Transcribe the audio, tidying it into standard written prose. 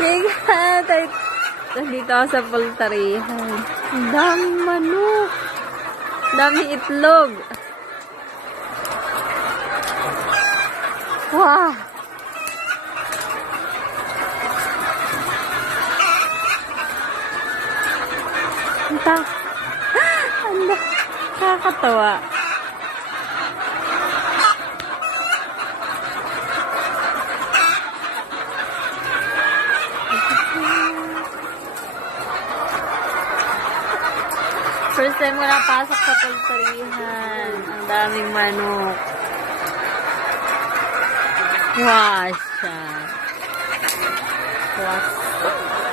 Tingnan, dito ako sa poultryhan. Ang daming manok. Daming itlog. Wow. Anda, kakatawa. First time ko napasok sa poultryhan. Ang daming manok. Wow, siya. Wow.